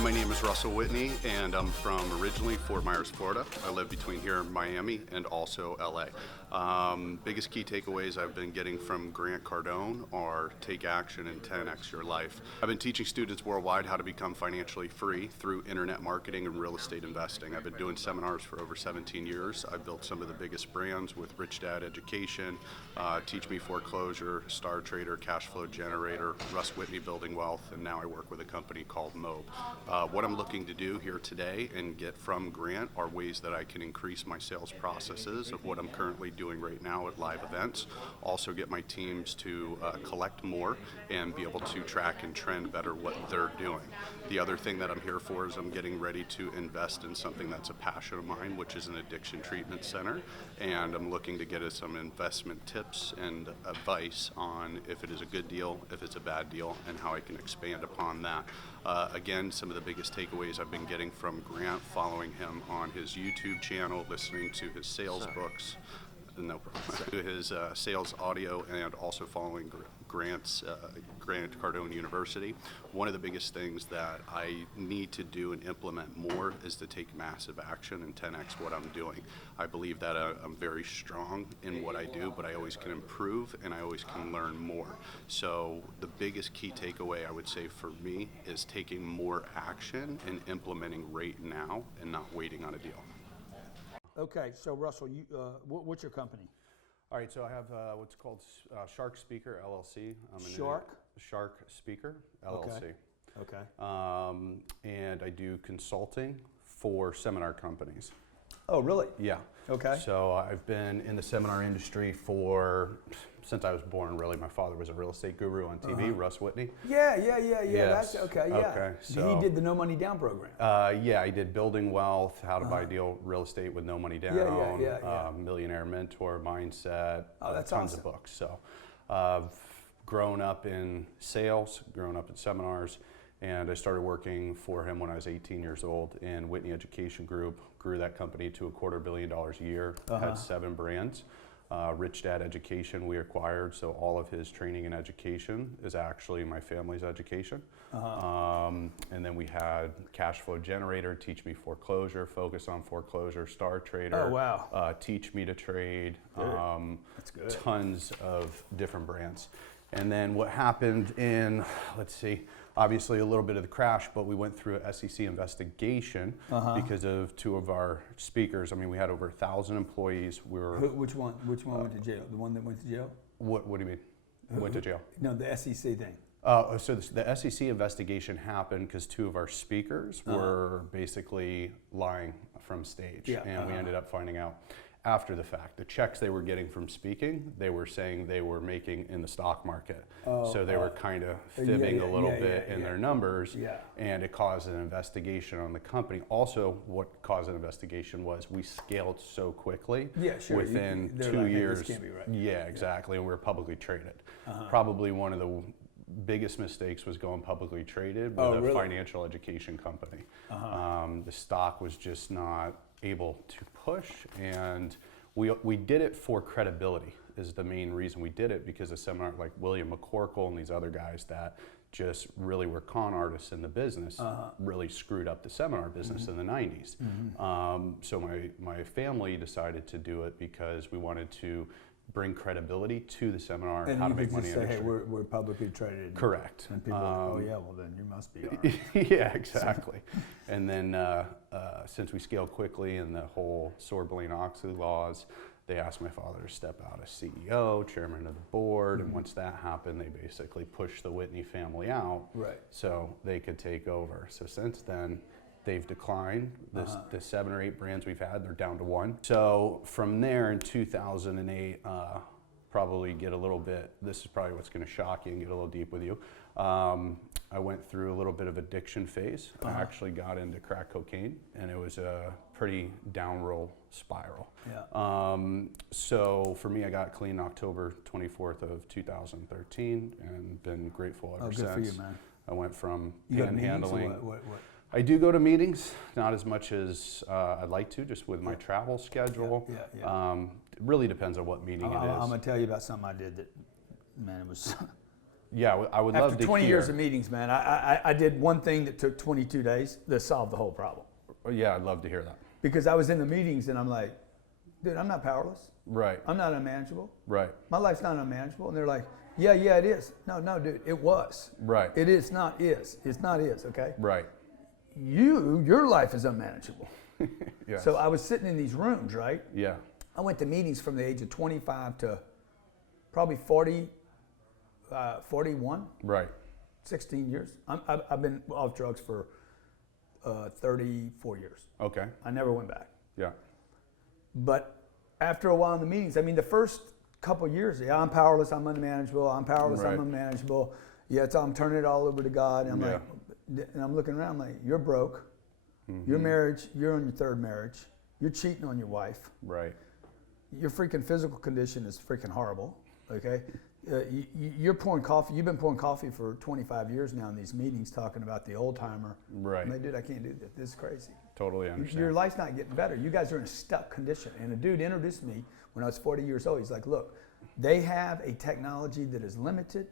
Hi, my name is Russell Whitney, and I'm from originally Fort Myers, Florida. I live between here in Miami and also LA. Biggest key takeaways I've been getting from Grant Cardone are take action and 10x your life. I've been teaching students worldwide how to become financially free through internet marketing and real estate investing. I've been doing seminars for over 17 years. I've built some of the biggest brands with Rich Dad Education, Teach Me Foreclosure, Star Trader, Cash Flow Generator, Russ Whitney Building Wealth, and now I work with a company called Mob. What I'm looking to do here today and get from Grant are ways that I can increase my sales processes of what I'm currently doing right now at live events. Also get my teams to collect more and be able to track and trend better what they're doing. The other thing that I'm here for is I'm getting ready to invest in something that's a passion of mine, which is an addiction treatment center. And I'm looking to get us some investment tips and advice on if it is a good deal, if it's a bad deal, and how I can expand upon that. Again, some of the biggest takeaways I've been getting from Grant, following him on his YouTube channel, listening to his sales books, no problem, to his sales audio, and also following Grant Cardone University. One of the biggest things that I need to do and implement more is to take massive action and 10x what I'm doing. I believe that I'm very strong in what I do, but I always can improve and I always can learn more. So the biggest key takeaway I would say for me is taking more action and implementing right now and not waiting on a deal. Okay, so Russell, what's your company? All right, so I have what's called Shark Speaker LLC. Shark Speaker LLC. Okay. And I do consulting for seminar companies. Oh, really? Yeah. Okay. So I've been in the seminar industry since I was born, really. My father was a real estate guru on TV, Russ Whitney. Yeah. Yes. That's okay. Yeah. Okay, so he did the No Money Down program. Yeah, I did Building Wealth, How to Buy Deal Real Estate with No Money Down, Millionaire Mentor, Mindset, that's tons awesome. of books. So I've grown up in sales, grown up in seminars, and I started working for him when I was 18 years old in Whitney Education Group, grew that company to $250 million a year, had 7 brands. Rich Dad Education we acquired, so all of his training and education is actually my family's education. And then we had Cash Flow Generator, Teach Me Foreclosure, Focus on Foreclosure, Star Trader, Oh, wow. Teach Me to Trade, That's good. tons of different brands. And then what happened in, let's see, obviously a little bit of the crash, but we went through a SEC investigation because of 2 of our speakers. I mean, we had over 1,000 employees. We were. Which one went to jail? The one that went to jail? What do you mean? Went to jail? No, the SEC thing. So the SEC investigation happened because 2 of our speakers were basically lying from stage, and we ended up finding out after the fact. The checks they were getting from speaking, they were saying they were making in the stock market. So they were kind of fibbing a little bit in their numbers, and it caused an investigation on the company. Also, what caused an investigation was we scaled so quickly. Within 2 years. This can't be right. Yeah, exactly, and we were publicly traded. Probably one of the biggest mistakes was going publicly traded with a financial education company. The stock was just not able to push, and we did it for credibility is the main reason we did it, because a seminar like William McCorkle and these other guys that just really were con artists in the business really screwed up the seminar business in the 90s. So my family decided to do it because we wanted to bring credibility to the seminar and how to make money in the industry. Hey, we're publicly traded. Correct. And people are like, oh yeah, well then you must be all right. Yeah, exactly. And then since we scaled quickly and the whole Sarbanes-Oxley laws, they asked my father to step out as CEO, chairman of the board, and once that happened, they basically pushed the Whitney family out so they could take over. So since then, they've declined. The 7 or 8 brands we've had, they're down to 1. So from there in 2008, probably get a little bit, this is probably what's going to shock you and get a little deep with you. I went through a little bit of addiction phase. I actually got into crack cocaine, and it was a pretty downroll spiral. So for me, I got clean October 24th of 2013 and been grateful ever since. Good for you, man. I went from You panhandling. What? I do go to meetings, not as much as I'd like to, just with my travel schedule. It really depends on what meeting it is. I'm going to tell you about something I did that, man, it was Yeah, I would love After to 20 hear. years of meetings, man, I did one thing that took 22 days that solved the whole problem. Yeah, I'd love to hear that. Because I was in the meetings and I'm like, dude, I'm not powerless. Right. I'm not unmanageable. Right. My life's not unmanageable. And they're like, yeah, it is. No, dude, it was. Right. It is not is. It's not is, okay? Right. Your life is unmanageable. Yes. So I was sitting in these rooms, right? Yeah. I went to meetings from the age of 25 to probably 40, 41, Right. 16 years. I've been off drugs for 34 years. Okay. I never went back. Yeah. But after a while in the meetings, I mean, the first couple of years, yeah, I'm powerless, I'm unmanageable, I'm powerless, Right. I'm unmanageable. Yeah, I'm turning it all over to God. And I'm Yeah. like, and I'm looking around like, you're broke. Your marriage, you're on your third marriage. You're cheating on your wife. Right. Your freaking physical condition is freaking horrible. Okay, you're pouring coffee. You've been pouring coffee for 25 years now in these meetings, talking about the old timer. Right. I'm like, dude, I can't do this. This is crazy. Totally understand. Your life's not getting better. You guys are in a stuck condition. And a dude introduced me when I was 40 years old. He's like, look, they have a technology that is limited.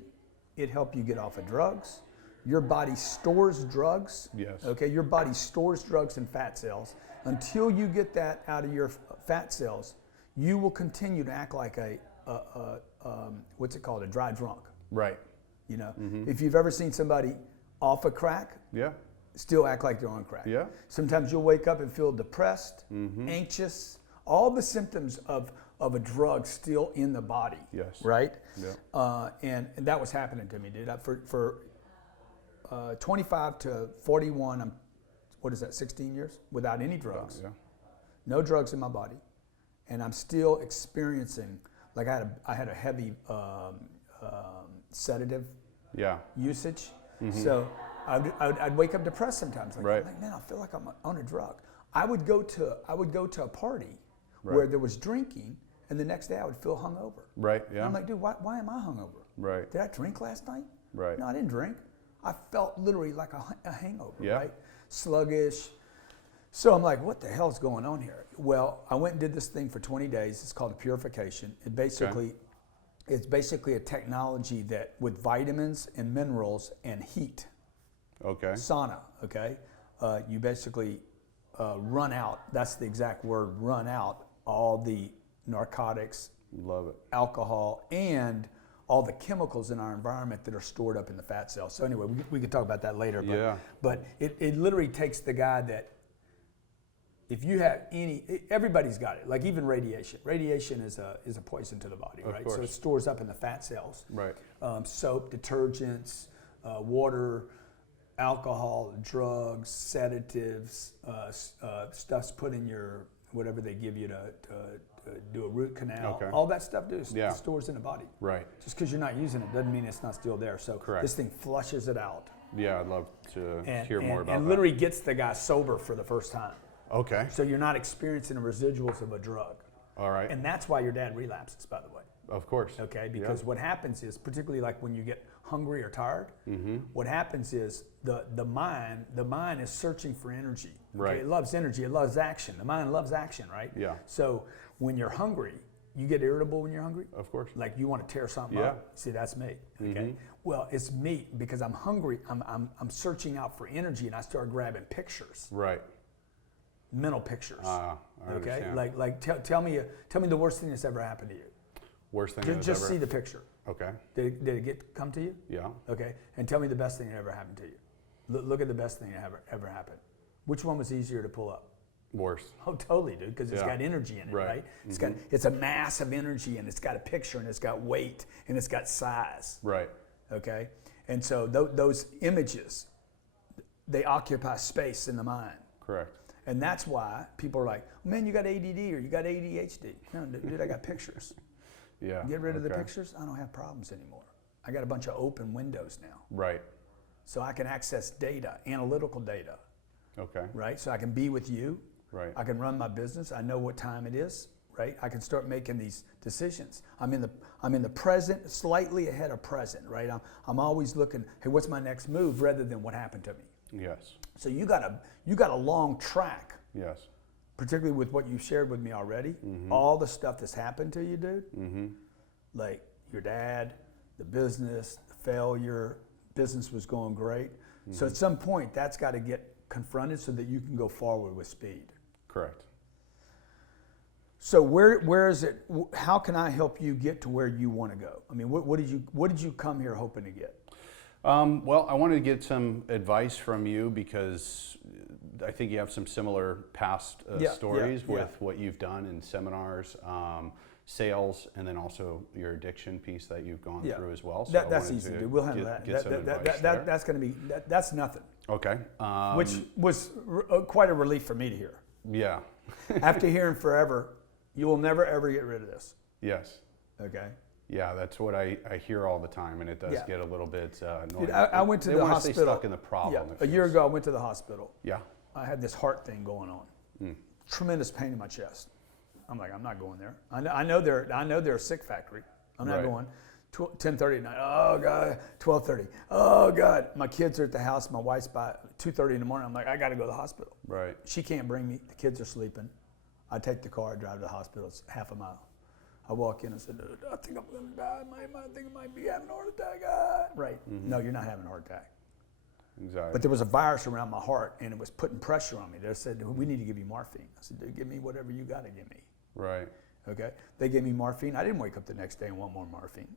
It helps you get off of drugs. Your body stores drugs. Yes. Okay, your body stores drugs in fat cells. Until you get that out of your fat cells, you will continue to act like a what's it called? A dry drunk. Right. You know, if you've ever seen somebody off of crack, Yeah. still act like they're on crack. Yeah. Sometimes you'll wake up and feel depressed, anxious, all the symptoms of a drug still in the body. Yes. Right? Yeah. And that was happening to me, dude. For 25 to 41, I'm, what is that, 16 years? Without any drugs. Yeah. No drugs in my body. And I'm still experiencing, like I had a heavy sedative Yeah. usage. So I'd wake up depressed sometimes. Like, Right. I'm like, man, I feel like I'm on a drug. I would go to a party Right. where there was drinking, and the next day I would feel hungover. Right. And Yeah. I'm like, dude, why am I hungover? Right. Did I drink last night? Right. No, I didn't drink. I felt literally like a hangover, Yeah. right? Sluggish. So I'm like, what the hell's going on here? Well, I went and did this thing for 20 days. It's called purification. It's basically a technology that with vitamins and minerals and heat, Okay. sauna, okay? You basically run out, that's the exact word, run out all the narcotics, Love it. alcohol, and all the chemicals in our environment that are stored up in the fat cells. So anyway, we could talk about that later. But, Yeah. but it literally takes the guy that, if you have everybody's got it. Like even radiation. Radiation is a poison to the body, Of right? course. So it stores up in the fat cells. Right. Soap, detergents, water, alcohol, drugs, sedatives, stuff's put in your, whatever they give you to do a root canal. Okay. All that stuff, dude, Yeah. stores in the body. Right. Just because you're not using it doesn't mean it's not still there. So Correct. this thing flushes it out. Yeah. I'd love to hear more about and that. literally gets the guy sober for the first time. Okay. So you're not experiencing the residuals of a drug. All right. And that's why your dad relapses, by the way. Of course. Okay, because what happens is, particularly like when you get hungry or tired, what happens is the mind is searching for energy. Okay? Right. It loves energy. It loves action. The mind loves action, right? Yeah. So when you're hungry, you get irritable when you're hungry. Of course. Like you want to tear something Yeah. up. See, that's me. Okay. Well, it's me because I'm hungry. I'm searching out for energy, and I start grabbing pictures, Right. mental pictures. I Okay. understand. Tell me the worst thing that's ever happened to you. Worst thing Just that's ever. see the picture. Okay. Did it come to you? Yeah. Okay. And tell me the best thing that ever happened to you. Look at the best thing that ever happened. Which one was easier to pull up? Worst. Oh, totally, dude, because it's Yeah. got energy in it, Right. right? It's a mass of energy, and it's got a picture, and it's got weight, and it's got size. Right. Okay. And so those images, they occupy space in the mind. Correct. And that's why people are like, man, you got ADD or you got ADHD. No, dude, I got pictures. Yeah. Get rid of the okay. pictures, I don't have problems anymore. I got a bunch of open windows now. Right. So I can access data, analytical data, Okay. right? So I can be with you. Right. I can run my business. I know what time it is, right? I can start making these decisions. I'm in the present, slightly ahead of present, right? I'm always looking, hey, what's my next move rather than what happened to me. Yes. So you got a long track, Yes. particularly with what you shared with me already. All the stuff that's happened to you, dude. Like your dad, the business, the failure, business was going great. So at some point, that's got to get confronted so that you can go forward with speed. Correct. So where is it? How can I help you get to where you want to go? I mean, what did you come here hoping to get? Well, I wanted to get some advice from you because I think you have some similar past stories with what you've done in seminars, sales, and then also your addiction piece that you've gone through as well. So That's easy, dude. We'll handle that. That's going to be that's nothing. Okay. Which was quite a relief for me to hear. Yeah. After hearing forever, you will never ever get rid of this. Yes. Okay. Yeah, that's what I hear all the time, and it does get a little bit annoying. Dude, I went to the hospital. They stay stuck in the problem. A year ago, I went to the hospital. Yeah. I had this heart thing going on. Tremendous pain in my chest. I'm like, I'm not going there. I know they're a sick factory. I'm not going. 10:30 at night. Oh God. 12:30. Oh God. My kids are at the house. My wife's by 2:30 in the morning. I'm like, I got to go to the hospital. Right. She can't bring me. The kids are sleeping. I take the car, drive to the hospital. It's half a mile. I walk in and said, I think I'm going to die. I think I might be having a heart attack. Right. No, you're not having a heart attack. Exactly. But there was a virus around my heart, and it was putting pressure on me. They said, we need to give you morphine. I said, dude, give me whatever you got to give me. Right. Okay. They gave me morphine. I didn't wake up the next day and want more morphine.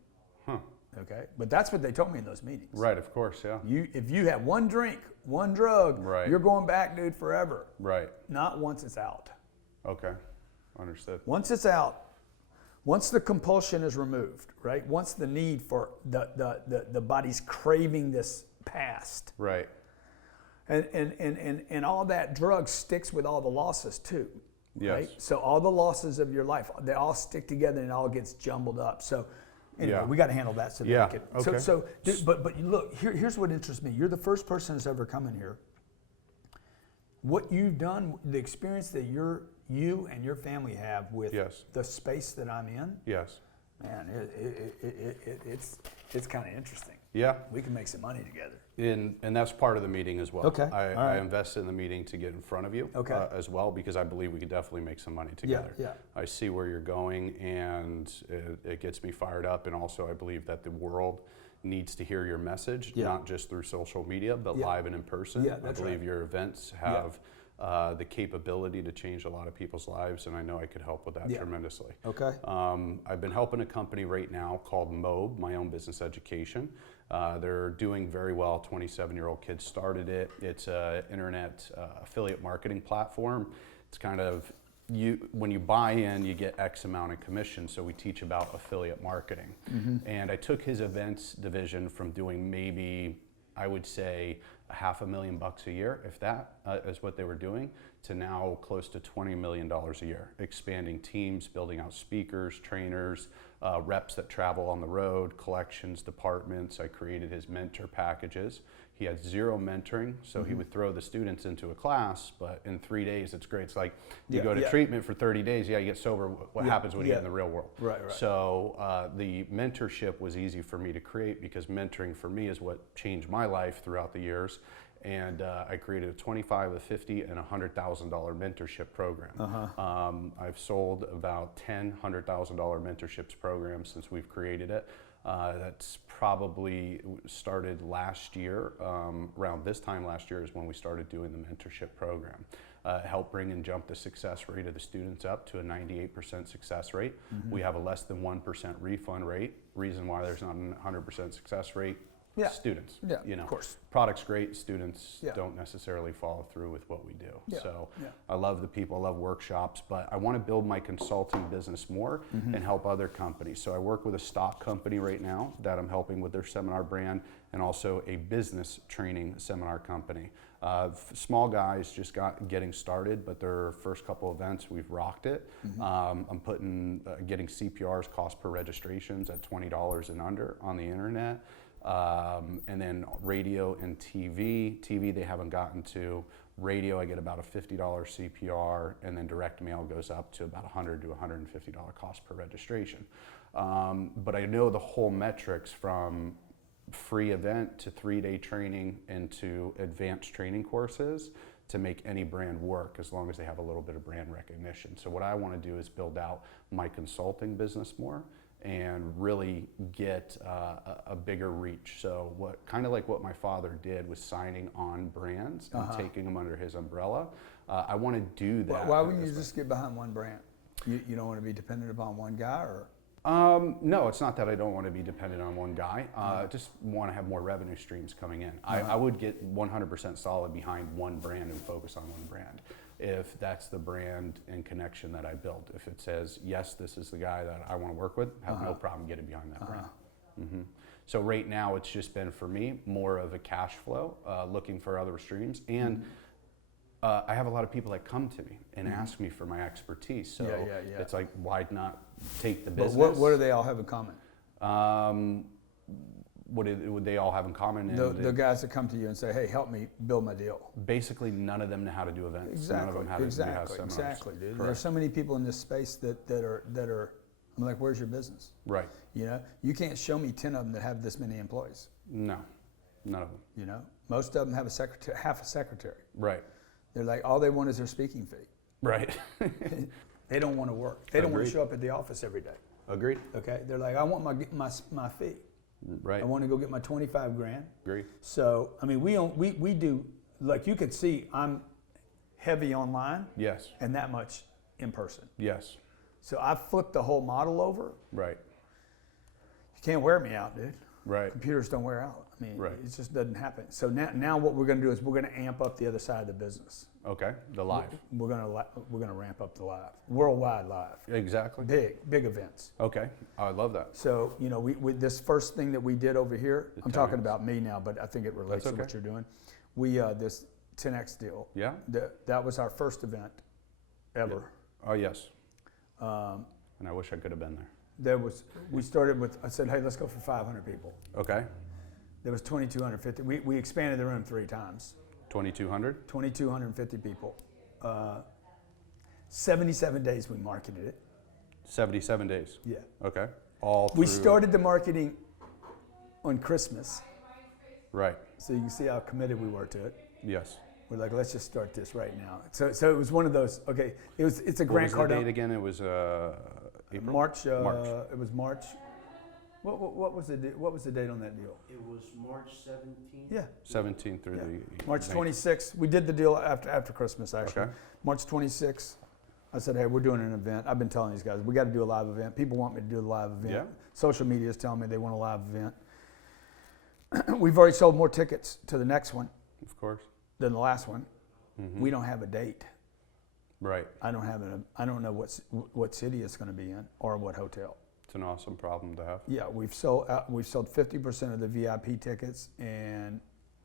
Huh. Okay. But that's what they told me in those meetings. Right, of course, yeah. If you have one drink, one drug, you're going back, dude, forever. Right. Not once it's out. Okay. Understood. Once it's out, once the compulsion is removed, right? Once the need for the body's craving this past. Right. And all that drug sticks with all the losses too. Yes. Right? So all the losses of your life, they all stick together and it all gets jumbled up. So anyway, we got to handle that so that we can. Okay. But look, here's what interests me. You're the first person that's ever come in here. What you've done, the experience that you and your family have with the space that I'm in. Yes. Man, it's kind of interesting. Yeah. We can make some money together. And that's part of the meeting as well. Okay. I invested in the meeting to get in front of you as well because I believe we could definitely make some money together. Yeah. I see where you're going and it gets me fired up, and also I believe that the world needs to hear your message, not just through social media, but live and in person. Yeah, I believe your events have the capability to change a lot of people's lives, and I know I could help with that tremendously. Okay. I've been helping a company right now called MOBE, My Own Business Education. They're doing very well. 27-year-old kid started it. It's an internet affiliate marketing platform. It's kind of, when you buy in, you get X amount in commission, so we teach about affiliate marketing. And I took his events division from doing maybe, I would say, $500,000 a year, if that is what they were doing, to now close to $20 million a year, expanding teams, building out speakers, trainers, reps that travel on the road, collections departments. I created his mentor packages. He had zero mentoring, so he would throw the students into a class, but in 3 days, it's great. It's like you go to treatment for 30 days, you get sober. What happens when you get in the real world? Right. So the mentorship was easy for me to create because mentoring for me is what changed my life throughout the years. And I created a $25,000, a $50,000, and a $100,000 mentorship program. I've sold about 10 $100,000 mentorships programs since we've created it. That's probably started last year. Around this time last year is when we started doing the mentorship program. Help bring and jump the success rate of the students up to a 98% success rate. We have a less than 1% refund rate. Reason why there's not a 100% success rate. Students, of course. Product's great, students don't necessarily follow through with what we do. So I love the people, I love workshops, but I want to build my consulting business more and help other companies. So I work with a stock company right now that I'm helping with their seminar brand, and also a business training seminar company. Small guys just getting started, but their first couple events, we've rocked it. I'm getting CPRs, cost per registrations, at $20 and under on the internet. And then radio and TV. TV they haven't gotten to. Radio I get about a $50 CPR, and then direct mail goes up to about $100 to $150 cost per registration. But I know the whole metrics from free event to 3-day training into advanced training courses to make any brand work as long as they have a little bit of brand recognition. So what I want to do is build out my consulting business more and really get a bigger reach. So what kind of like what my father did was signing on brands and taking them under his umbrella. I want to do that. Why wouldn't you just get behind one brand? You don't want to be dependent upon one guy, or? No, it's not that I don't want to be dependent on one guy. I just want to have more revenue streams coming in. I would get 100% solid behind one brand and focus on one brand. If that's the brand and connection that I built. If it says, yes, this is the guy that I want to work with, I have no problem getting behind that brand. So right now it's just been for me more of a cash flow, looking for other streams. And I have a lot of people that come to me and ask me for my expertise. So it's like, why not take the business? But what do they all have in common? What would they all have in common? The guys that come to you and say, hey, help me build my deal. Basically, none of them know how to do events. Exactly, none of them how to have seminars. Exactly, dude. Correct. There's so many people in this space that are. I'm like, where's your business? Right. You know, you can't show me 10 of them that have this many employees. No, none of them. You know, most of them have half a secretary. Right. They're like, all they want is their speaking fee. Right. They don't want to work. They don't want to show up at the office every day. Agreed. Okay. They're like, I want my fee. Right. I want to go get my 25 grand. Agree. So, I mean, we do, like you could see, I'm heavy online. Yes. And that much in person. Yes. So I flipped the whole model over. Right. You can't wear me out, dude. Right. Computers don't wear out. I mean, Right. it just doesn't happen. So now what we're going to do is we're going to amp up the other side of the business. Okay. The live. We're going to ramp up the live, worldwide live, Exactly. big events. Okay. I love that. So you know, we this first thing that we did over here. I'm 10X. talking about me now, but I think it relates That's to what you're doing. We this 10X deal. Yeah. That was our first event ever. Oh yes. And I wish I could have been there. We started with, I said, hey, let's go for 500 people. Okay. There was 2,250. We expanded the room 3 times. 2,200. 2,250 people. 77 days we marketed it. 77 days. Yeah. Okay. All We through- started the marketing on Christmas, Right. so you can see how committed we were to it. Yes. We're like, let's just start this right now. So it was one of those. Okay, it's a What Grant was the date Cardone. again? It was April. March. March. It was March. What was the date on that deal? It was March 17th. Yeah. 17th through Yeah. the March May. 26th. We did the deal after Christmas, actually. Okay. March 26th. I said, hey, we're doing an event. I've been telling these guys, we got to do a live event. People want me to do a live event. Yeah. Social media is telling me they want a live event. We've already sold more tickets to the next one Of course. than the last one. Mm-hmm. We don't have a date. Right. I don't know what city it's going to be in or what hotel. It's an awesome problem to have. Yeah, we've sold 50% of the VIP tickets and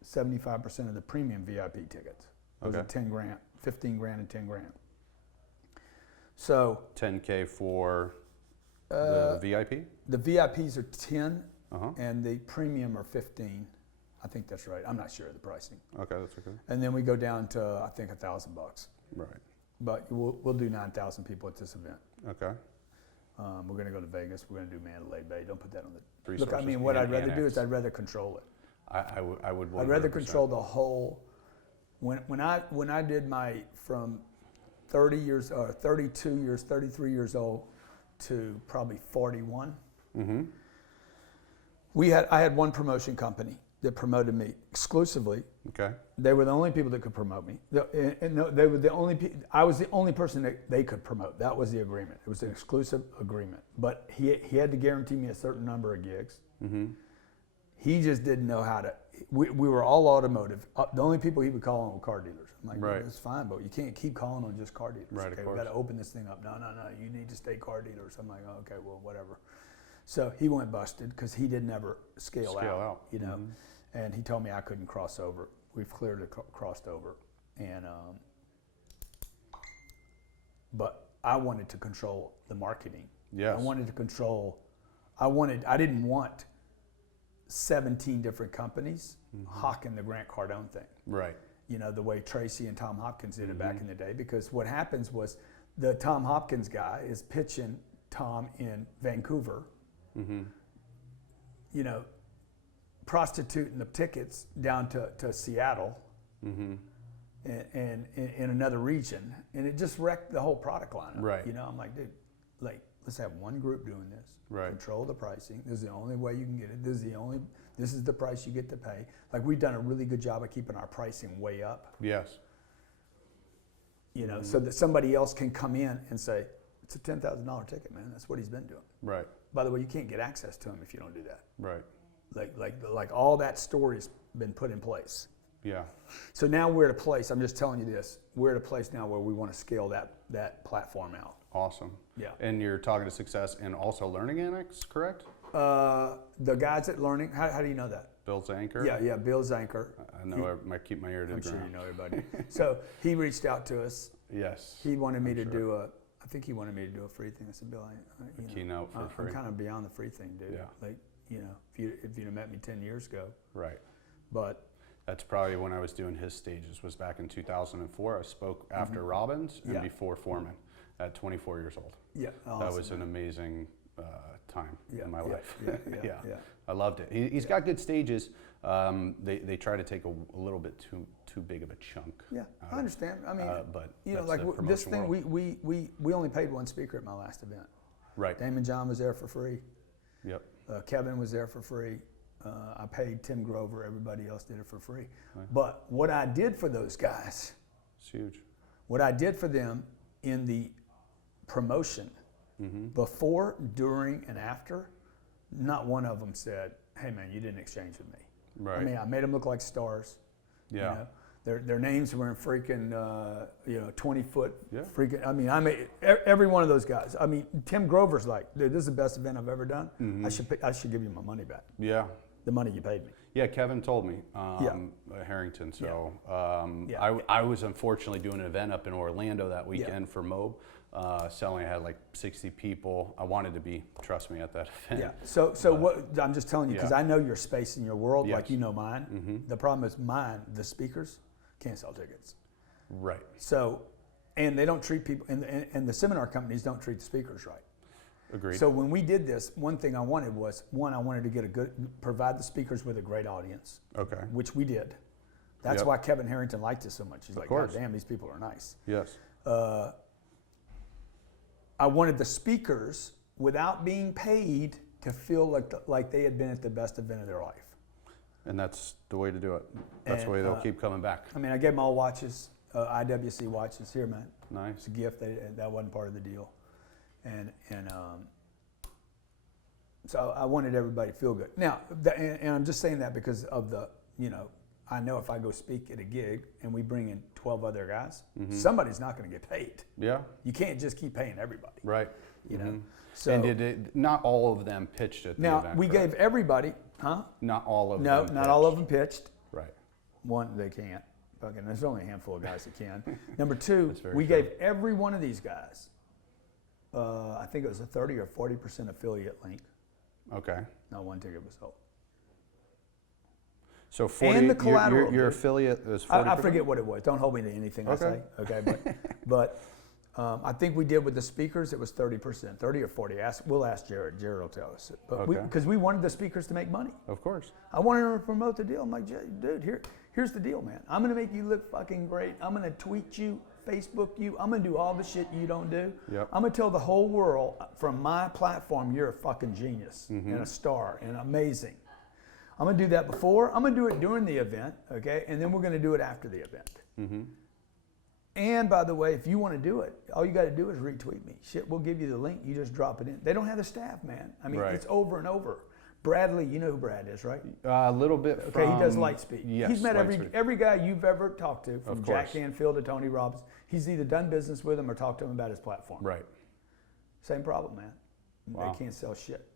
75% of the premium VIP tickets. Those are Okay. 10 grand, 15 grand and 10 grand. So 10K for Uh, the VIP. the VIPs are 10 Uh-huh. and the premium are 15. I think that's right. I'm not sure of the pricing. Okay, that's okay. And then we go down to, I think, $1,000. Right. But we'll do 9,000 people at this event. Okay. We're going to go to Vegas. We're going to do Mandalay Bay. Don't put that on the. Resources Look, I mean, what and I'd rather do is annex. I'd rather control it. I would. I'd rather 100%. control the whole. When I did my from 30 years, 32 years, 33 years old to probably 41. Mm-hmm. I had one promotion company that promoted me exclusively. Okay. They were the only people that could promote me. They were the only. I was the only person that they could promote. That was the agreement. It was an exclusive agreement. But he had to guarantee me a certain number of gigs. Mm-hmm. He just didn't know how to. We were all automotive. The only people he would call on were car dealers. I'm like, Right. that's fine, but you can't keep calling on just car dealers. Right, of Okay, we course. got to open this thing up. No, you need to stay car dealers. I'm like, oh, okay, well, whatever. So he went busted because he didn't ever scale out. You know, and he told me I couldn't cross over. We've clearly crossed over, and but I wanted to control the marketing. Yes. I wanted to control. I didn't want 17 different companies hawking the Grant Cardone thing. Right. You know, the way Tracy and Tom Hopkins did it back in the day. Because what happens was the Tom Hopkins guy is pitching Tom in Vancouver, Mm-hmm. you know, prostituting the tickets down to Seattle Mm-hmm. and in another region. And it just wrecked the whole product line. Right. You know, I'm like, dude, like, let's have one group doing this. Right. Control the pricing. This is the only way you can get it. This is the price you get to pay. Like, we've done a really good job of keeping our pricing way up, Yes. you know, so that somebody else can come in and say, it's a $10,000 ticket, man. That's what he's been doing. Right. By the way, you can't get access to him if you don't do that. Right. Like all that story's been put in place. Yeah. So now we're at a place, I'm just telling you this, we're at a place now where we want to scale that platform out. Awesome. Yeah. And you're talking to Success and also Learning Annex, correct? The guys at Learning, how do you know that? Bill's Anchor. Yeah, Bill Zanker. I know. I keep my ear to the I'm ground. sure you know everybody. So he reached out to us. Yes. He wanted me to sure. do I think he wanted me to do a free thing. I said, Bill, you know, Keynote for free. I'm kind of beyond the free thing, dude. Yeah. Like, you know, if you'd have met me 10 years ago. Right. But That's probably when I was doing his stages, was back in 2004. I spoke after Robbins and Yeah. before Foreman at 24 years old. yeah, That awesome, was an man. amazing time in my yeah, life. yeah. I loved it. He's got good stages. They try to take a little bit too big of a chunk. Yeah, I understand. I mean, but you know, that's like the this promotion thing, world. we only paid one speaker at my last event. Right. Damon John was there for free. Yep. Kevin was there for free. I paid Tim Grover. Everybody else did it for free. Right. But what I did for those guys, It's huge. what I did for them in the promotion, before, during, and after, not one of them said, "Hey, man, you didn't exchange with me." Right. I mean, I made them look like stars. Yeah. You know? Their names were in freaking 20-foot Yeah. freaking. I mean, I made every one of those guys. I mean, Tim Grover's like, dude, this is the best event I've ever done. I should give you my money back, Yeah. the money you paid me. Yeah, Kevin told me, Yeah. Harrington. So Yeah. I was unfortunately doing an event up in Orlando that weekend for MOB, selling. I had like 60 people. I wanted to be, trust me, at that event. Yeah. So what I'm just telling you, because Yeah. I know your space in your world, like Yes. you know mine. The problem is mine, the speakers can't sell tickets. Right. So, and they don't treat people, and the seminar companies don't treat the speakers right. Agreed. So when we did this, one thing I wanted was, I wanted to provide the speakers with a great audience, Okay. which we did. That's Yep. why Kevin Harrington liked us so much. He's like, God course. damn, these people are nice. Yes. I wanted the speakers, without being paid, to feel like they had been at the best event of their life. And that's the way to do it. That's the And, way they'll keep coming back. I mean, I gave them all watches, IWC watches. Here, man. It's Nice. a gift. That wasn't part of the deal. And so I wanted everybody to feel good. Now, and I'm just saying that because of I know if I go speak at a gig and we bring in 12 other guys, somebody's not going to get paid. Yeah. You can't just keep paying everybody, Right. you know? Mhm. So And not all of them pitched at the now event. we correct? gave everybody, huh? Not all of No, them. not all of pitched. them pitched. Right. One, they can't. Fucking, there's only a handful of guys that can. Number two, That's very we true. gave every one of these guys, I think it was a 30 or 40% affiliate link. Okay. Not one ticket was sold. So 40. And the collateral, Your dude. affiliate is 40%. I forget what it was. Don't hold me to anything I Okay. say. Okay, but I think we did with the speakers. It was 30%, 30 or 40. We'll ask Jared. Jared will tell us. But Okay. because we wanted the speakers to make money. Of course. I wanted them to promote the deal. I'm like, dude, here's the deal, man. I'm gonna make you look fucking great. I'm gonna tweet you, Facebook you. I'm gonna do all the shit you don't do. Yep. I'm gonna tell the whole world from my platform you're a fucking genius Mm-hmm. and a star and amazing. I'm gonna do that before. I'm gonna do it during the event, okay? And then we're gonna do it after the event. Mm-hmm. And by the way, if you want to do it, all you got to do is retweet me. Shit, we'll give you the link. You just drop it in. They don't have the staff, man. I mean, Right. it's over and over. Bradley, you know who Brad is, right? A little bit Okay, he does from- Lightspeed. Yes, He's met Lightspeed. every guy you've ever talked to, from Of Jack course. Canfield to Tony Robbins. He's either done business with him or talked to him about his platform. Right. Same problem, man. Wow. They can't sell shit.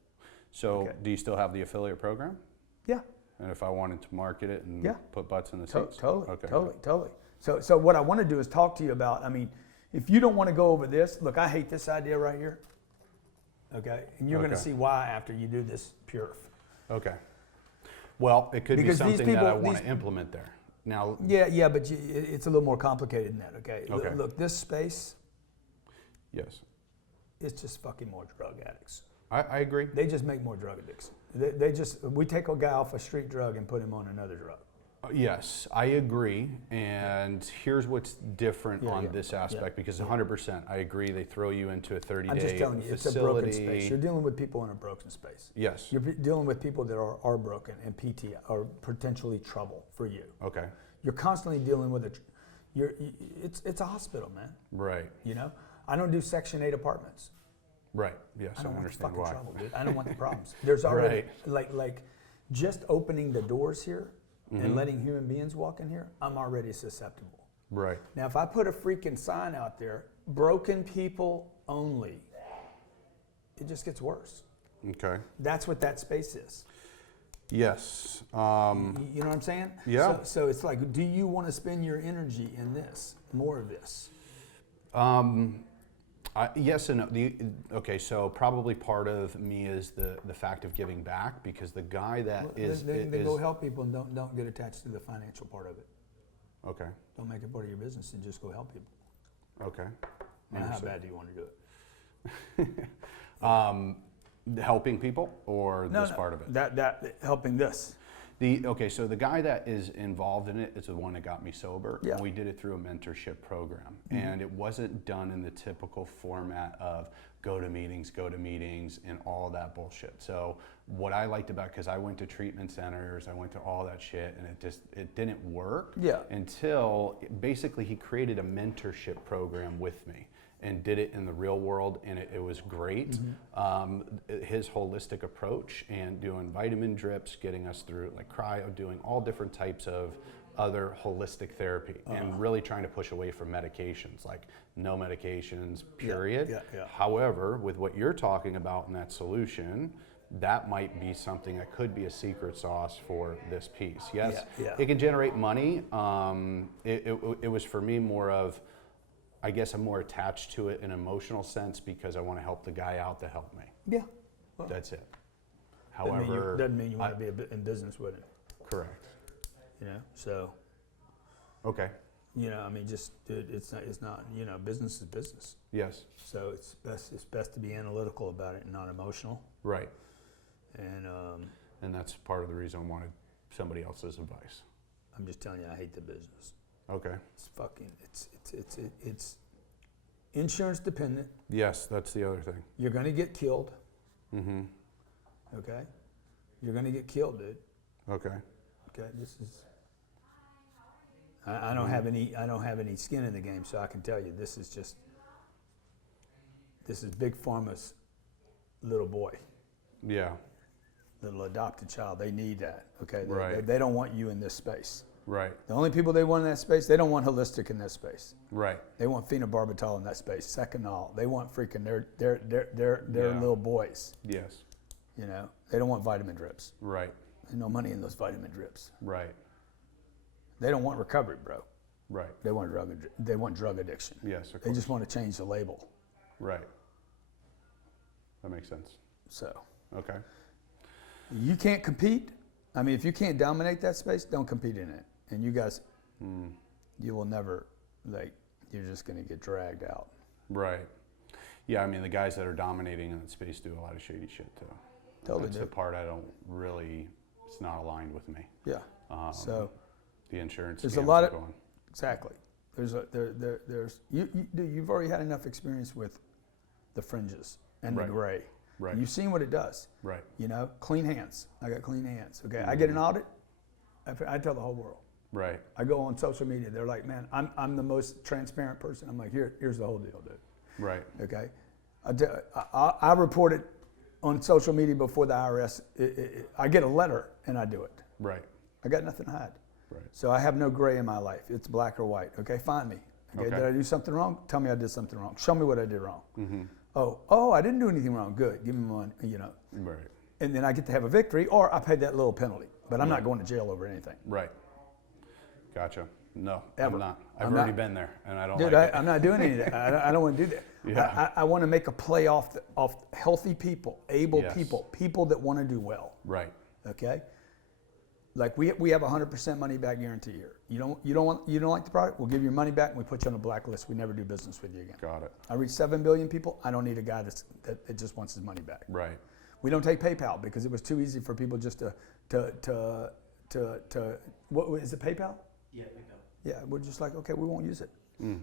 So Okay. do you still have the affiliate program? Yeah, And if I wanted to market it and Yeah. put butts in the totally, seats? totally, Okay. totally. So what I want to do is talk to you about, I mean, if you don't want to go over this, look, I hate this idea right here. Okay, and you're going to Okay. see why after you do this Purif. Okay. Well, it could Because be these something that I people- want to these- implement there. Now, Yeah, but it's a little more complicated than that. Okay. Okay. Look, this space yes, is just fucking more drug addicts. I agree. They just make more drug addicts. We take a guy off a street drug and put him on another drug. Yes, I agree. And here's what's different Yeah, on yeah, this aspect, because 100%, I agree. They throw you into a 30-day I'm just telling you, it's a broken space. You're dealing with people in a broken space. Yes. You're dealing with people that are broken and PT are potentially trouble for you. Okay. You're constantly dealing with it's a hospital, man. Right. You know, I don't do Section 8 apartments. Right. Yes, I I don't want the understand fucking why. trouble, dude. I don't want the problems. There's already Right. like just opening the doors here Mm-hmm. and letting human beings walk in here. I'm already susceptible. Right. Now, if I put a freaking sign out there, broken people only, it just gets worse. Okay. That's what that space is. Yes. You know what I'm saying? Yeah. So it's like, do you want to spend your energy in this, more of this? Yes and no. Okay, so probably part of me is the fact of giving back, because the guy that is They go help people and don't get attached to the financial part of it. Okay. Don't make it part of your business and just go help people. Okay. Now, how Understood. bad do you want to do it? Helping people, or this part of it? That helping this. Okay, so the guy that is involved in it is the one that got me sober. Yeah. And we did it through a mentorship program. And it wasn't done in the typical format of go to meetings, and all that bullshit. So what I liked about, because I went to treatment centers, I went to all that shit, and it didn't work until basically he created a mentorship program with me and did it in the real world, and it was great. His holistic approach and doing vitamin drips, getting us through like cryo, doing all different types of other holistic therapy, and really trying to push away from medications, like no medications, period. Yeah. However, with what you're talking about in that solution, that might be something that could be a secret sauce for this piece. Yes, Yeah. it can generate money. It was for me more of, I guess I'm more attached to it in an emotional sense, because I want to help the guy out to help me. Yeah. Well, That's it. doesn't mean However, doesn't mean you want to be in business with it. correct. You know, so Okay. you know, I mean, just dude, it's not. You know, business is business. Yes. So it's best to be analytical about it and not emotional. Right. And that's part of the reason I wanted somebody else's advice. I'm just telling you, I hate the business. Okay. It's fucking. It's insurance dependent. Yes, that's the other thing. You're gonna get killed. Mm-hmm. Okay. You're gonna get killed, dude. Okay. Okay. This is. I don't have any skin in the game, so I can tell you this is Big Pharma's little boy, Yeah. little adopted child. They need that. Okay. Right. They don't want you in this space. Right. The only people they want in that space, they don't want holistic in that space. Right. They want phenobarbital in that space. Seconal. They want freaking their little boys. Yes. You know, they don't want vitamin drips. Right. There's no money in those vitamin drips. Right. They don't want recovery, bro. Right. They want drug addiction. Yes, of They course. just want to change the label. Right. That makes sense. So Okay. you can't compete. I mean, if you can't dominate that space, don't compete in it. And you guys, you will never, you're just going to get dragged out. Right. Yeah, I mean, the guys that are dominating in that space do a lot of shady shit too. Totally That's do. the part I don't really, it's not aligned with me. Yeah. So The insurance. there's a scams lot that of, go on. exactly. You've already had enough experience with the fringes and Right. the gray. Right. You've seen what it does. Right. You know, clean hands. I got clean hands. Okay. I get an audit. I tell the whole world. Right. I go on social media. They're like, man, I'm the most transparent person. I'm like, here's the whole deal, dude. Right. Okay. I report it on social media before the IRS. I get a letter and I do it. Right. I got nothing to hide. Right. So I have no gray in my life. It's black or white. Okay, find me. Okay, Okay. did I do something wrong? Tell me I did something wrong. Show me what I did wrong. Mm-hmm. Oh, I didn't do anything wrong. Good. Give me one, you know. Right. And then I get to have a victory, or I paid that little penalty. But I'm not going to jail over anything. Right. Gotcha. No, Ever. I'm not. I've I'm already not. been there, and I don't Dude, like it. I'm not doing any of that. I don't want to do that. Yeah. I want to make a play off healthy people, able Yes. people that want to do well. Right. Okay. Like we have 100% money back guarantee here. You don't like the product? We'll give you your money back and we put you on a blacklist. We never do business with you again. Got it. I reach 7 billion people. I don't need a guy that just wants his money back. Right. We don't take PayPal because it was too easy for people just to what is it, PayPal? Yeah, pick up. Yeah, we're just like, okay, we won't use it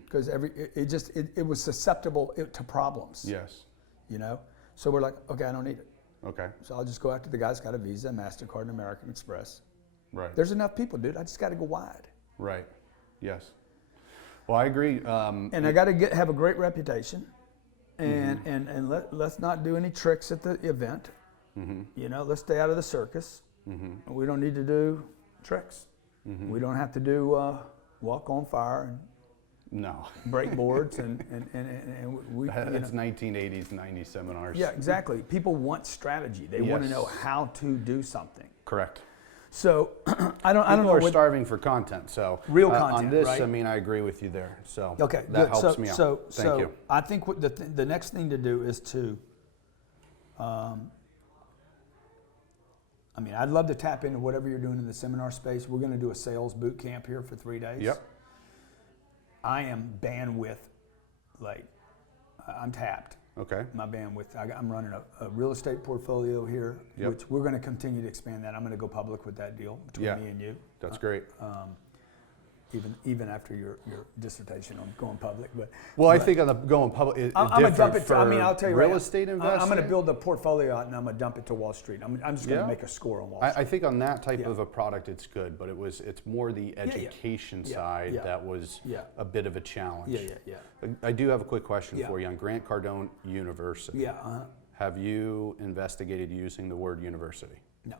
because it was susceptible to problems. Yes. You know, so we're like, okay, I don't need it. Okay. So I'll just go after the guy's got a Visa, MasterCard, and American Express. Right. There's enough people, dude. I just got to go wide. Right. Yes. Well, I agree. And I got to have a great reputation, and let's not do any tricks at the event. You know, let's stay out of the circus. We don't need to do tricks. We don't have to do walk on fire and No. break boards and we. It's 1980s, 90s seminars. Yeah, exactly. People want strategy. They want to know how to do something. Correct. So I don't People know are what. starving for content. So Real on content, this, right? I mean, I agree with you there. So Okay, that good. helps me out. Thank you. I think what the next thing to do is to, I mean, I'd love to tap into whatever you're doing in the seminar space. We're going to do a sales boot camp here for 3 days. Yep. I am bandwidth, like, I'm tapped. Okay. My bandwidth. I'm running a real estate portfolio here, Yep. which we're going to continue to expand that. I'm going to go public with that deal between Yeah. me and you. That's great. Even after your dissertation on going public, but Well, I but think on the going public, it's I'm gonna dump different it. I mean, I'll tell you real right, estate I'm investing. going to build a portfolio out and I'm going to dump it to Wall Street. I'm just going to Yeah. make a score on Wall I Street. think on that type Yeah. of a product, it's good, but it's more the yeah. education Yeah, side yeah, that was yeah. a bit of a challenge. Yeah. I do have a quick question Yeah. for you on Grant Cardone University. Yeah. Have you investigated using the word university? No.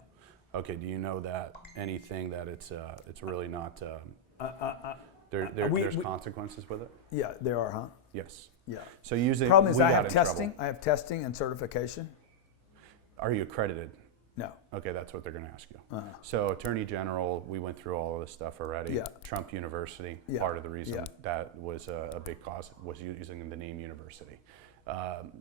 Okay. Do you know that anything that it's really not? There's consequences with it. Yeah, there are, huh? Yes. Yeah. So using Problem is, we I got have in testing. trouble. I have testing and certification. Are you accredited? No. Okay, that's what they're going to ask you. So Attorney General, we went through all of this stuff already. Yeah. Trump University, Yeah. part of the reason Yeah. that was a big cause was using the name university.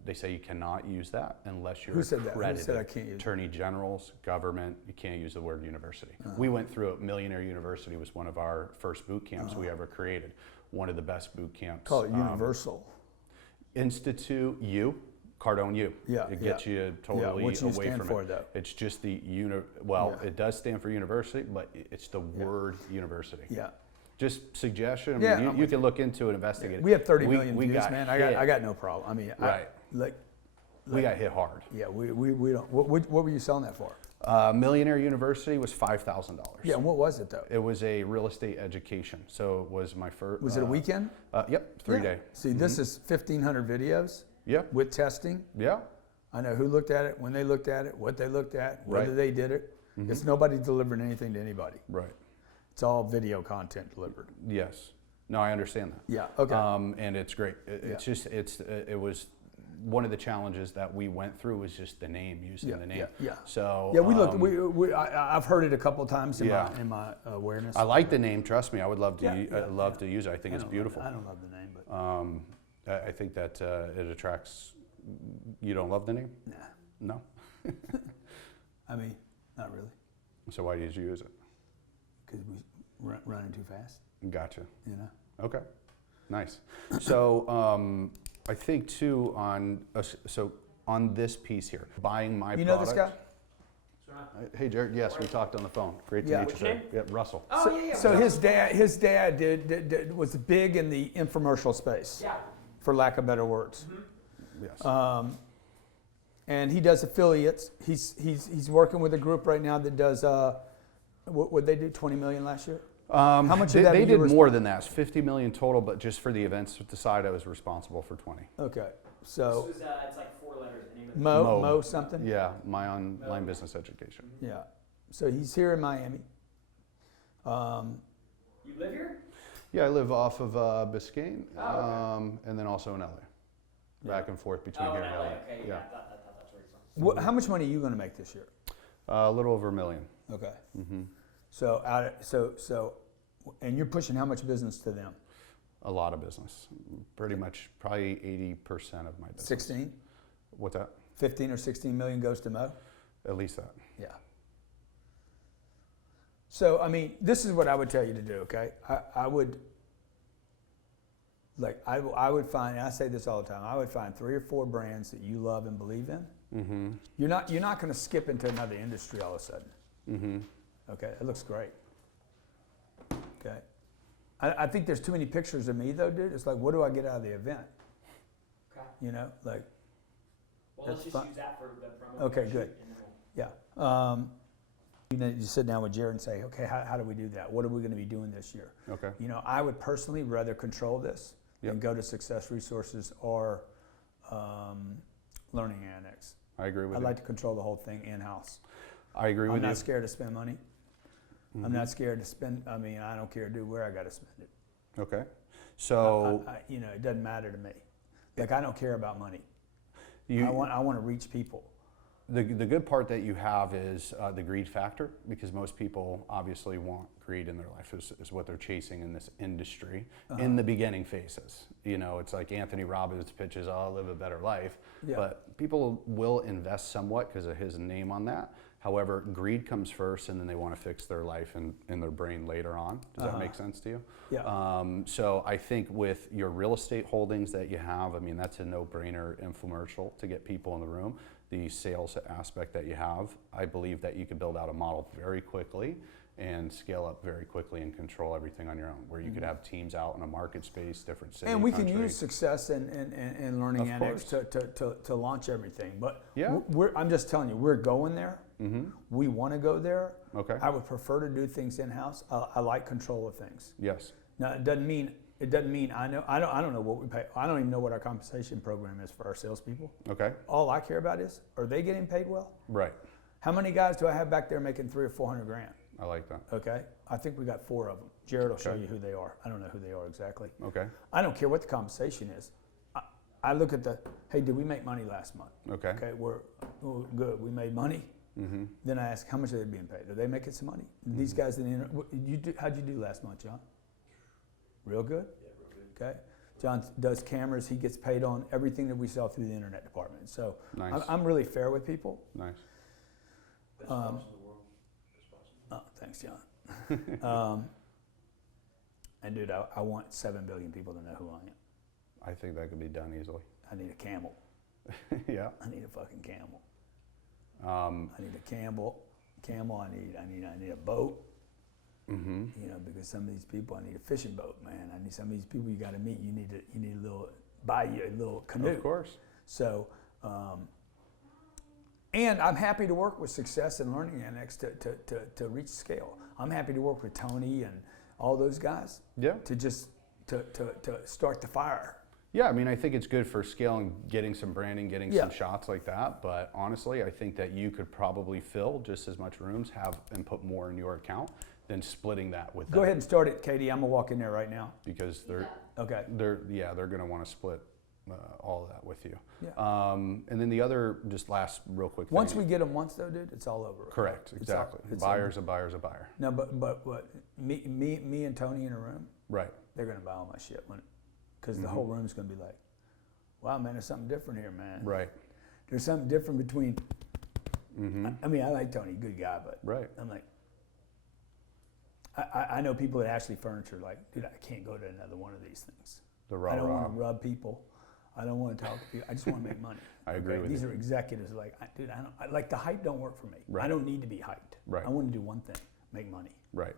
They say you cannot use that unless you're Who said that? Who accredited. said I can't use it? Attorney Generals, government, you can't use the word university. We went through it. Millionaire University was one of our first boot camps we ever created. One of the best boot camps. Call it universal. Institute U, Cardone U. Yeah, It gets yeah. you totally What do you away stand from for, it. though? It's just the Yeah. it does stand for university, but it's the word university. Yeah. Just suggestion. I mean, Yeah, you, I'm you with can look into it, investigate it. We have 30 million we views, got man. hit. I got no problem. I mean, Right. We got hit hard. Yeah, we don't. What were you selling that for? Millionaire University was $5,000. Yeah, and what was it though? It was a real estate education. So it was my first. Was it a weekend? Yep, 3 Yeah. day. See, this is 1,500 videos Yep. with testing. Yeah. I know who looked at it, when they looked at it, what they looked at, whether Right. they did it. It's nobody delivering anything to anybody. Right. It's all video content delivered. Yes. No, I understand that. Yeah. Okay. And it's great. It's Yeah. just it was one of the challenges that we went through was just the name, using Yeah, the name. yeah, yeah. So yeah, we looked. I've heard it a couple of times in Yeah. my awareness. I like the name. Trust me, I would love to. Yeah, I'd love to use it. I think it's beautiful. I don't love the name, but I think that it attracts. You don't love the name? nah. No. I mean, not really, So why did you use it? because we running too fast. Gotcha. You know. Okay. Nice. So I think too on this piece here, buying my You know product. this guy? Hey Jared, yes, we talked on the phone. Great to Yeah. meet you, Which sir. Yeah, Russell. So his dad was big in the infomercial space, for lack of better words. Yes. And he does affiliates. He's working with a group right now that does what would they do? 20 million last year. How much of that They are you did more than that. It's 50 million total, but just for the events with the side, I was responsible for 20. Okay, so This was, it's like 4 letters. The name of Mo something. Yeah, my online business education. Yeah. So he's here in Miami. You live here? Yeah, I live off of Biscayne, Oh, okay. and then also in LA. Back and forth between here in and LA. LA. Okay, Yeah. I thought that's where you're from. How much money are you going to make this year? A little over $1 million. Okay. So and you're pushing how much business to them? A lot of business. Pretty much, probably 80% of my business. 16, What's that? 15 or 16 million goes to Mo? At least that. Yeah. So, I mean, this is what I would tell you to do, okay? I would find, and I say this all the time, I would find 3 or 4 brands that you love and believe in. Mm-hmm. You're not going to skip into another industry all of a sudden. Mm-hmm. Okay, it looks great. Okay. I think there's too many pictures of me though, dude. It's like, what do I get out of the event? Okay. You know, like, Well, let's That's just fine. use that for the promo. Okay, picture, good. and then we'll- yeah. You know, you sit down with Jared and say, okay, how do we do that? What are we going to be doing this year? Okay. You know, I would personally rather control this Yep. than go to Success Resources or Learning Annex. I agree with I'd you. like to control the whole thing in-house. I agree I'm with you. not scared to spend money. I'm not scared to spend, I mean, I don't care, dude, where I got to spend it. Okay. So You know, it doesn't matter to me. Like, I don't care about money. you, I want to reach people. the good part that you have is the greed factor, because most people obviously want greed in their life is what they're chasing in this industry in the beginning phases. You know, it's like Anthony Robbins pitches, "I'll live a better life," Yeah. but people will invest somewhat because of his name on that. However, greed comes first, and then they want to fix their life in their brain later on. Does that make sense to you? Yeah. So I think with your real estate holdings that you have, I mean, that's a no-brainer infomercial to get people in the room. The sales aspect that you have, I believe that you could build out a model very quickly and scale up very quickly and control everything on your own, where you could have teams out in a market space, different cities. And we can use Success and Learning Of Annex course. to launch everything. But Yeah. I'm just telling you, we're going there. We want to go there. Okay. I would prefer to do things in-house. I like control of things. Yes. Now, it doesn't mean I don't know what we pay. I don't even know what our compensation program is for our salespeople. Okay. All I care about is, are they getting paid well? Right. How many guys do I have back there making $300,000 or $400,000? I like that. Okay, I think we got 4 of them. Jared will show Okay. you who they are. I don't know who they are exactly. Okay. I don't care what the compensation is. I look at hey, did we make money last month? Okay. Okay, we're good. We made money. Then I ask, how much are they being paid? Are they making some money? These guys, how'd you do last month, John? Real good? Yeah, real good. Okay. John does cameras. He gets paid on everything that we sell through the internet department. So Nice. I'm really fair with people. Nice. Best boss in the world. Best boss in the Oh, thanks, John. And dude, I want 7 billion people to know who I am. I think that could be done easily. I need a camel. Yeah. I need a fucking camel. Um, I need a camel. I need a boat. You know, because some of these people, I need a fishing boat, man. I need some of these people you got to meet. You need a little, buy you a little canoe. Of course. So, and I'm happy to work with Success and Learning Annex to reach scale. I'm happy to work with Tony and all those guys. Yeah. To just to start the fire. Yeah, I mean, I think it's good for scaling, getting some branding, getting Yeah. some shots like that. But honestly, I think that you could probably fill just as much rooms, have and put more in your account than splitting that with Go them. ahead and start it, Katie. I'm gonna walk in there right now. Because they're Okay. they're going to want to split all of that with you. Yeah. And then the other, just last real quick Once thing. we get them once though, dude, it's all over. Correct, It's all- exactly. it's all- Buyer's a buyer's a buyer. No, but what? Me and Tony in a room, Right. they're gonna buy all my shit because the whole room's gonna be like, wow, man, there's something different here, man. Right. There's something different between. I mean, I like Tony, good guy, but Right. I'm like, I know people at Ashley Furniture, like, dude, I can't go to another one of these things. The I don't rah-rah. want to rub people. I don't want to talk to people. I just want to make money. I agree with These you. are executives like, dude, like the hype don't work for me. Right. I don't need to be hyped. Right. I want to do one thing, make money. Right.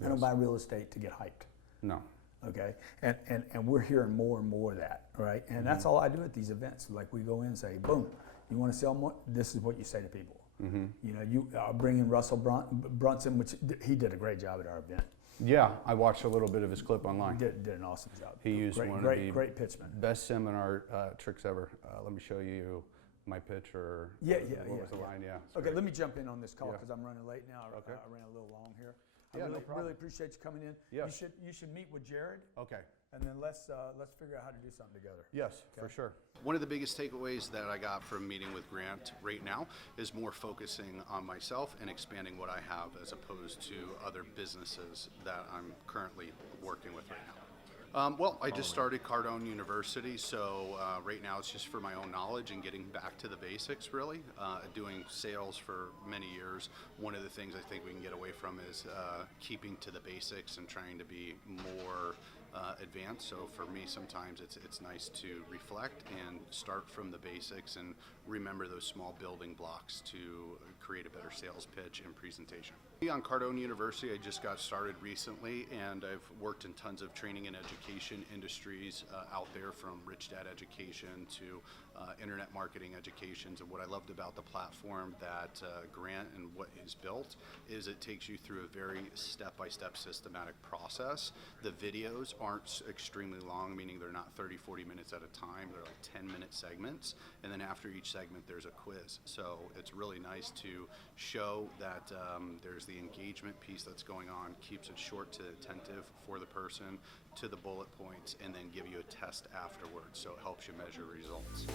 I don't Yes. buy real estate to get hyped. No. Okay, and we're hearing more and more of that, right? And that's all I do at these events. Like we go in and say, boom, you want to sell more? This is what you say to people. You know, you bring in Russell Brunson, which he did a great job at our event. Yeah, I watched a little bit of his clip online. Did an awesome job. He used great, one of great, the great pitchman. best seminar tricks ever. Let me show you my pitch, or Yeah, what was the line? Yeah. it's Okay, great. let me jump in on this call Yeah. because I'm running late now. Okay. I ran a little long here. Yeah, I no really, problem. really appreciate you coming in. Yes. You should meet with Jared, Okay. and then let's figure out how to do something together. Yes, for sure. One of the biggest takeaways that I got from meeting with Grant right now is more focusing on myself and expanding what I have as opposed to other businesses that I'm currently working with right now. Well, I just started Cardone University, so right now it's just for my own knowledge and getting back to the basics, really. Doing sales for many years, one of the things I think we can get away from is keeping to the basics and trying to be more advanced. So for me, sometimes it's nice to reflect and start from the basics and remember those small building blocks to create a better sales pitch and presentation. On Cardone University, I just got started recently, and I've worked in tons of training and education industries out there, from Rich Dad Education to internet marketing educations. And what I loved about the platform that Grant and what is built is it takes you through a very step-by-step systematic process. The videos aren't extremely long, meaning they're not 30, 40 minutes at a time. They're like 10-minute segments, and then after each segment there's a quiz. So it's really nice to show that there's the engagement piece that's going on, keeps it short to attentive for the person, to the bullet points, and then give you a test afterwards, so it helps you measure results.